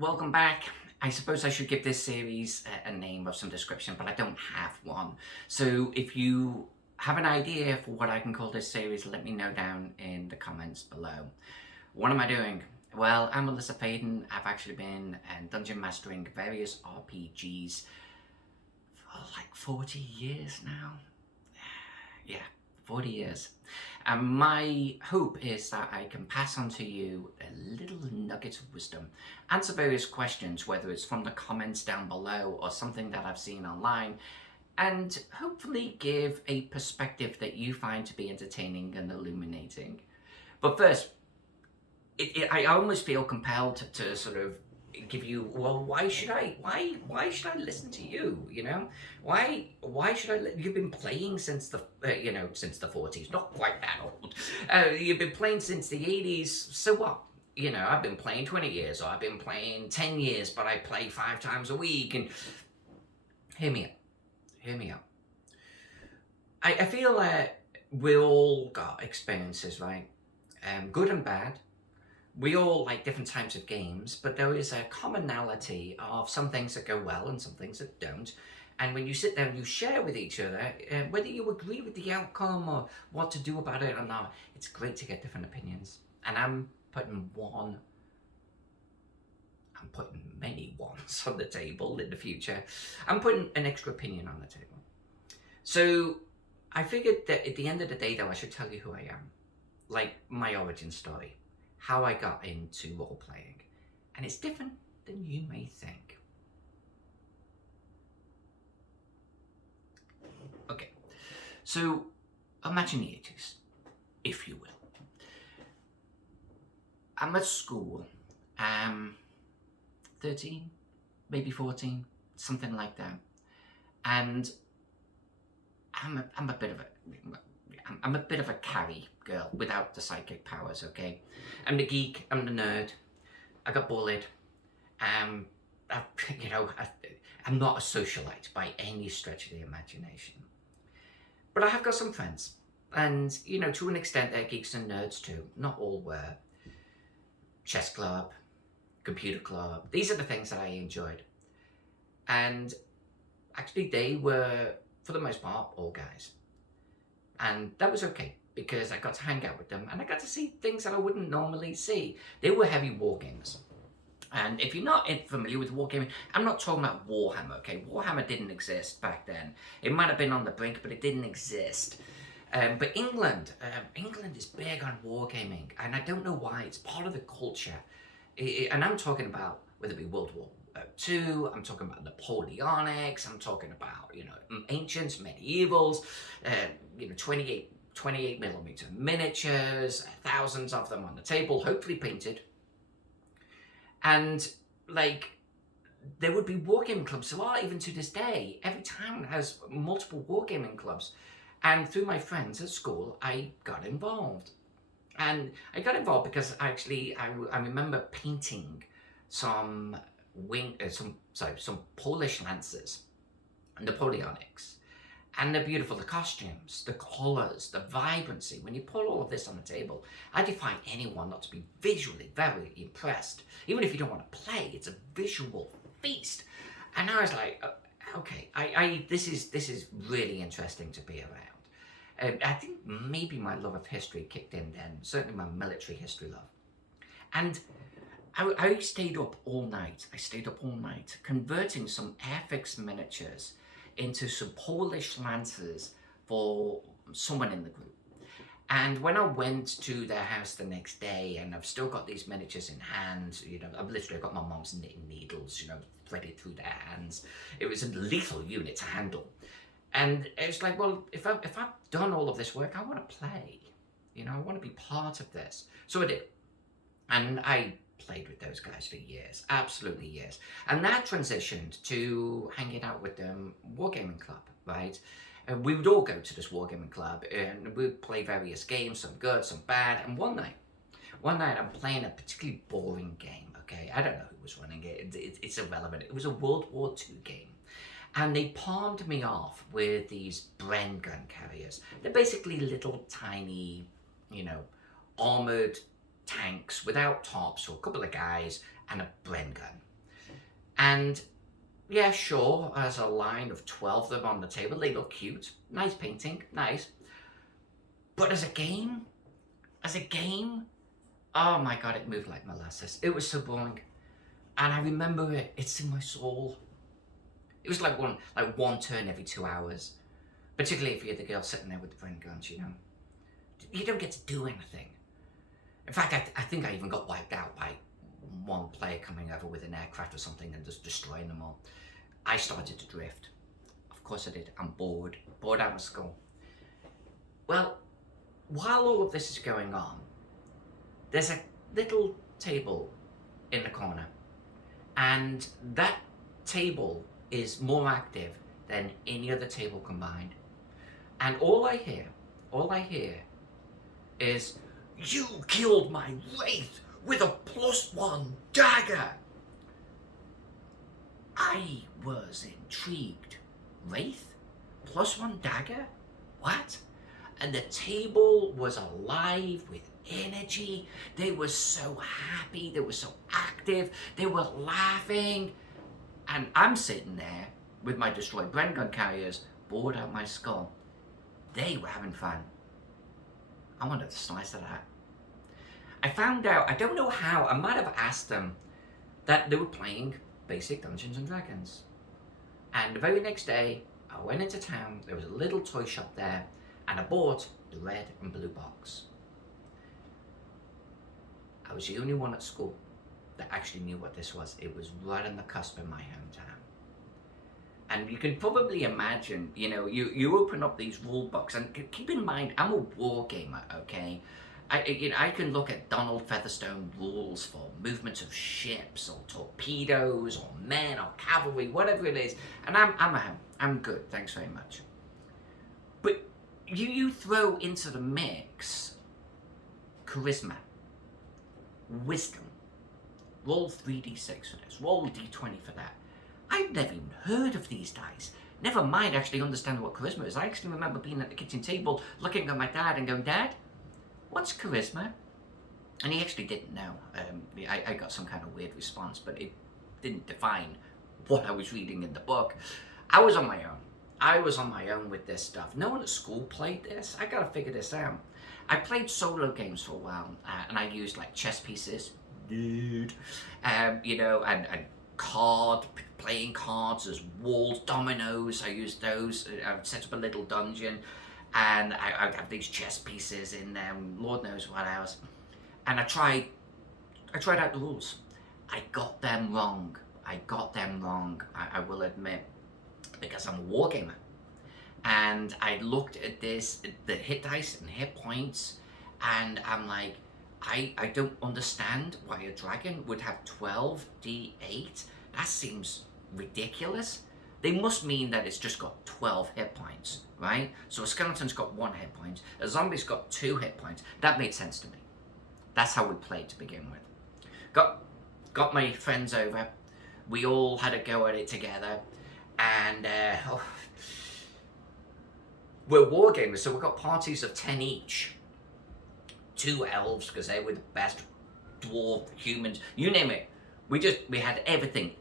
Welcome back. I suppose I should give this series a name of some description, but I don't have one. So if you have an idea for what I can call this series, let me know down in the comments below. What am I doing? Well, I'm Alyssa. I've actually been dungeon mastering various RPGs for like 40 years now. Yeah, 40 years. And my hope is that I can pass on to you a little nugget of wisdom, answer various questions, whether it's from the comments down below or something that I've seen online, and hopefully give a perspective that you find to be entertaining and illuminating. But first, I almost feel compelled to sort of give you, well, why should I listen to you, why should you've been playing since the since the 40s, not quite that old. You've been playing since the 80s, so what? I've been playing 20 years, or I've been playing 10 years, but I play 5 times a week. And hear me out, hear me out. I feel that we all got experiences, right? Good and bad. We all like different types of games, but there is a commonality of some things that go well and some things that don't. And when you sit there and you share with each other, whether you agree with the outcome or what to do about it or not, it's great to get different opinions. And I'm putting many ones on the table in the future. I'm putting an extra opinion on the table. So I figured that at the end of the day, though, I should tell you who I am, like my origin story, how I got into role playing, and it's different than you may think. Okay, so imagine the 80s, if you will. I'm at school, 13, maybe 14, something like that, and I'm a bit of a I'm a bit of a carry girl without the psychic powers, okay? I'm the geek, I'm the nerd, I got bullied. I, I'm not a socialite by any stretch of the imagination. But I have got some friends. And, to an extent, they're geeks and nerds too. Not all were. Chess club, computer club. These are the things that I enjoyed. And actually, they were, for the most part, all guys. And that was okay, because I got to hang out with them and I got to see things that I wouldn't normally see. They were heavy war gamers. And if you're not familiar with wargaming, I'm not talking about Warhammer, okay? Warhammer didn't exist back then. It might have been on the brink, but it didn't exist. But England is big on wargaming, and I don't know why. It's part of the culture. And I'm talking about whether it be World War II, I'm talking about Napoleonics, I'm talking about, ancients, medievals, 28 millimeter miniatures, thousands of them on the table, hopefully painted. And there would be wargaming clubs. So even to this day, every town has multiple wargaming clubs. And through my friends at school, I got involved. And I got involved because actually I remember painting some Polish lancers, Napoleonics. And they're beautiful, the costumes, the colours, the vibrancy. When you put all of this on the table, I defy anyone not to be visually very impressed. Even if you don't want to play, it's a visual feast. And I was like, okay, this is really interesting to be around. I think maybe my love of history kicked in then, certainly my military history love. And I stayed up all night. Converting some Airfix miniatures into some Polish lancers for someone in the group. And when I went to their house the next day, and I've still got these miniatures in hand, I've literally got my mom's knitting needles, threaded through their hands. It was a lethal unit to handle. And it's like, well, if I've done all of this work, I want to play. I want to be part of this. So I did. And I played with those guys for years, absolutely years. And that transitioned to hanging out with them wargaming club, right? And we would all go to this wargaming club and we'd play various games, some good, some bad. And one night I'm playing a particularly boring game, okay? I don't know who was running it. It's irrelevant. It was a World War II game. And they palmed me off with these Bren gun carriers. They're basically little tiny, armored tanks without tops, or a couple of guys and a Bren gun. And yeah, sure, there's a line of 12 of them on the table. They look cute. Nice painting, nice. But as a game, oh my God, it moved like molasses. It was so boring. And I remember it, it's in my soul. It was like one turn every 2 hours. Particularly if you're the girl sitting there with the Bren guns, you know. You don't get to do anything. In fact, I think I even got wiped out by one player coming over with an aircraft or something and just destroying them all. I started to drift. Of course I did. I'm bored out of school. Well, while all of this is going on, there's a little table in the corner, and that table is more active than any other table combined. And all I hear is, "You killed my wraith with a +1 dagger." I was intrigued. Wraith? +1 dagger? What? And the table was alive with energy. They were so happy. They were so active. They were laughing. And I'm sitting there with my destroyed Bren gun carriers, bored out my skull. They were having fun. I wanted a slice of that. I found out, I don't know how, I might have asked them that they were playing basic Dungeons and Dragons. And the very next day, I went into town, there was a little toy shop there, and I bought the red and blue box. I was the only one at school that actually knew what this was. It was right on the cusp in my hometown. And you can probably imagine, you know, you open up these rule books, and keep in mind, I'm a war gamer, okay? I can look at Donald Featherstone rules for movements of ships, or torpedoes, or men, or cavalry, whatever it is, and I'm good, thanks very much. But you throw into the mix charisma, wisdom, roll 3d6 for this, roll d20 for that. I'd never even heard of these dice. Never mind actually understand what charisma is. I actually remember being at the kitchen table, looking at my dad and going, "Dad, what's charisma?" And he actually didn't know. I got some kind of weird response, but it didn't define what I was reading in the book. I was on my own with this stuff. No one at school played this. I gotta figure this out. I played solo games for a while, and I used like chess pieces, dude, you know, and playing cards as walls, dominoes. I used those. I would set up a little dungeon, and I'd have these chess pieces in there, and Lord knows what else. And I tried out the rules. I got them wrong. I will admit, because I'm a wargamer. And I looked at this, the hit dice and hit points, and I'm like, I don't understand why a dragon would have 12d8. That seems ridiculous. They must mean that it's just got 12 hit points, right? So a skeleton's got 1 hit point, a zombie's got 2 hit points. That made sense to me. That's how we played to begin with. Got my friends over. We all had a go at it together, and we're wargamers, so we've got parties of 10 each. 2 elves, because they were the best, dwarf, humans, you name it. We had everything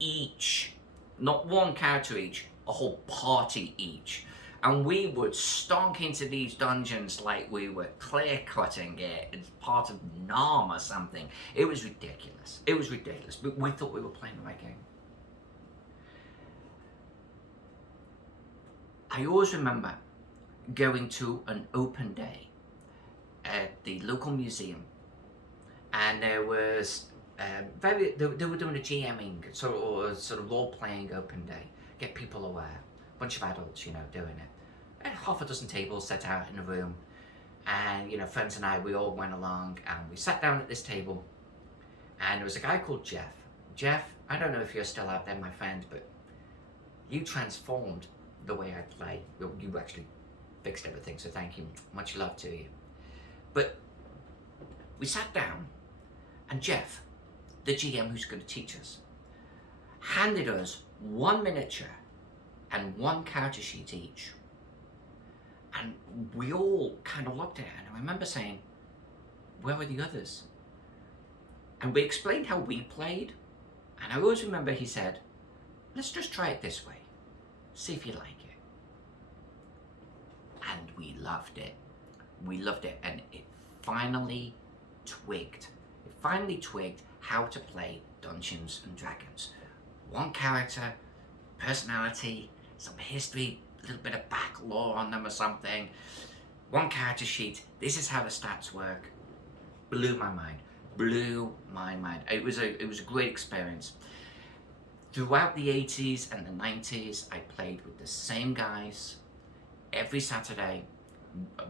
each, not one character each, a whole party each. And we would stonk into these dungeons like we were clear-cutting it as part of NARM or something. It was ridiculous. But we thought we were playing the right game. I always remember going to an open day at the local museum, and there was they were doing a GMing sort of role-playing open day, get people aware, bunch of adults, you know, doing it. And half a dozen tables set out in a room, and you know, friends and I, we all went along, and we sat down at this table, and there was a guy called Jeff. Jeff, I don't know if you're still out there, my friend, but you transformed the way I play. You actually fixed everything, so thank you. Much love to you. But we sat down, and Jeff, the GM who's going to teach us, handed us 1 miniature and 1 character sheet each. And we all kind of looked at it, and I remember saying, "Where were the others?" And we explained how we played. And I always remember he said, let's just try it this way. See if you like it. And we loved it. We loved it. And it finally twigged. It finally twigged how to play Dungeons and Dragons. One character, personality, some history, a little bit of back lore on them or something. One character sheet. This is how the stats work. Blew my mind. Blew my mind. It was a great experience. Throughout the 80s and the 90s, I played with the same guys every Saturday.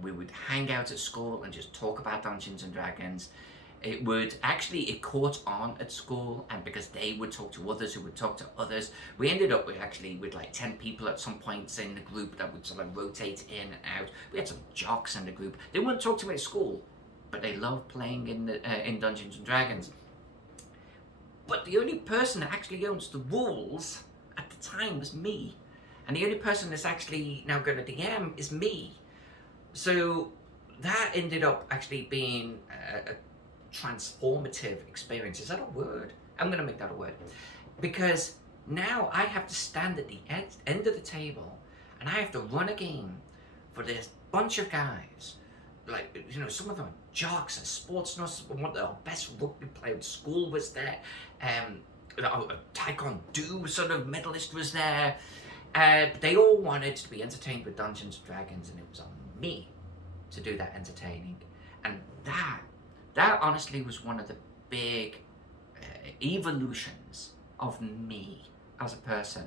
We would hang out at school and just talk about Dungeons and Dragons. It caught on at school, and because they would talk to others who would talk to others, we ended up with like 10 people at some points in the group that would sort of rotate in and out. We had some jocks in the group. They wouldn't talk to me at school, but they loved playing in Dungeons and Dragons. But the only person that actually owns the rules at the time was me. And the only person that's actually now going to DM is me. So that ended up actually being a transformative experience. Is that a word? I'm going to make that a word. Because now I have to stand at the end of the table and I have to run a game for this bunch of guys. Like, you know, some of them are jocks and sports nuts. One of the best rugby player at school was there. A taekwondo sort of medalist was there. They all wanted to be entertained with Dungeons and Dragons, and it was on me to do that entertaining. And that honestly was one of the big evolutions of me as a person,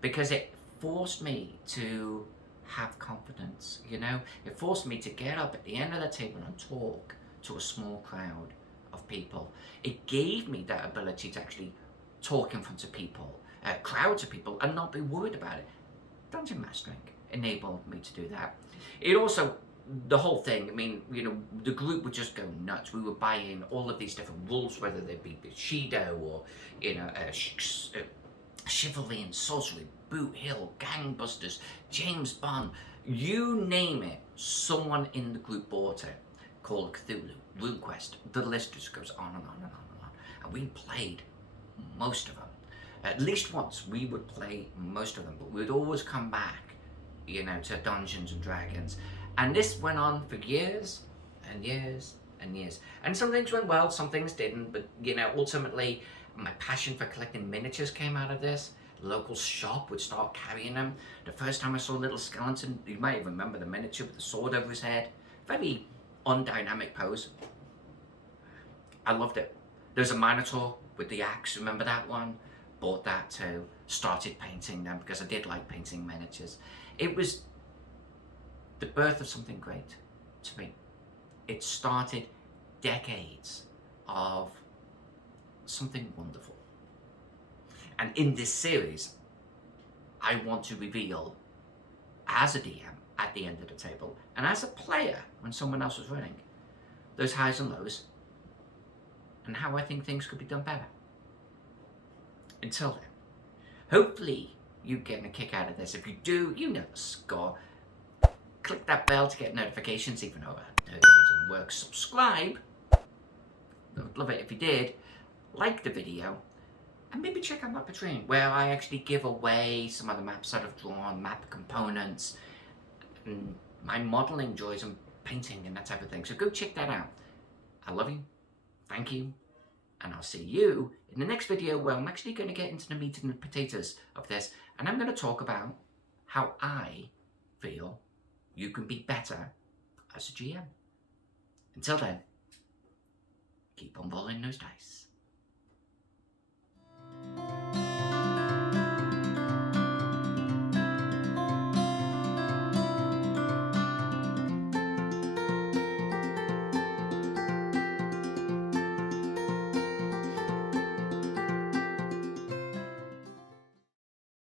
because it forced me to have confidence, you know? It forced me to get up at the end of the table and talk to a small crowd of people. It gave me that ability to actually talk in front of people, crowds of people, and not be worried about it. Dungeon mastering enabled me to do that. It also, the whole thing, I mean, you know, the group would just go nuts. We would buy in all of these different rules, whether they be Bushido or, you know, chivalry and sorcery, Boot Hill, Gangbusters, James Bond, you name it, someone in the group bought it. Call of Cthulhu, RuneQuest, the list just goes on and on and on and on. And we played most of them. At least once we would play most of them, but we'd always come back, you know, to Dungeons and Dragons. And this went on for years and years and years. And some things went well, some things didn't, but, you know, ultimately my passion for collecting miniatures came out of this. The local shop would start carrying them. The first time I saw a little skeleton, you might even remember the miniature with the sword over his head. Very undynamic pose. I loved it. There's a Minotaur with the axe, remember that one? Bought that too. Started painting them because I did like painting miniatures. It was the birth of something great to me. It started decades of something wonderful. And in this series, I want to reveal, as a DM at the end of the table, and as a player when someone else was running, those highs and lows, and how I think things could be done better. Until then, hopefully you're getting a kick out of this. If you do, you know the score. Click that bell to get notifications, even though it doesn't work. Subscribe. I would love it if you did. Like the video. And maybe check out my Patreon, where I actually give away some of the maps that I've drawn, map components, and my modeling joys and painting and that type of thing. So go check that out. I love you. Thank you. And I'll see you in the next video, where I'm actually going to get into the meat and the potatoes of this. And I'm going to talk about how I feel you can be better as a GM. Until then, keep on rolling those dice.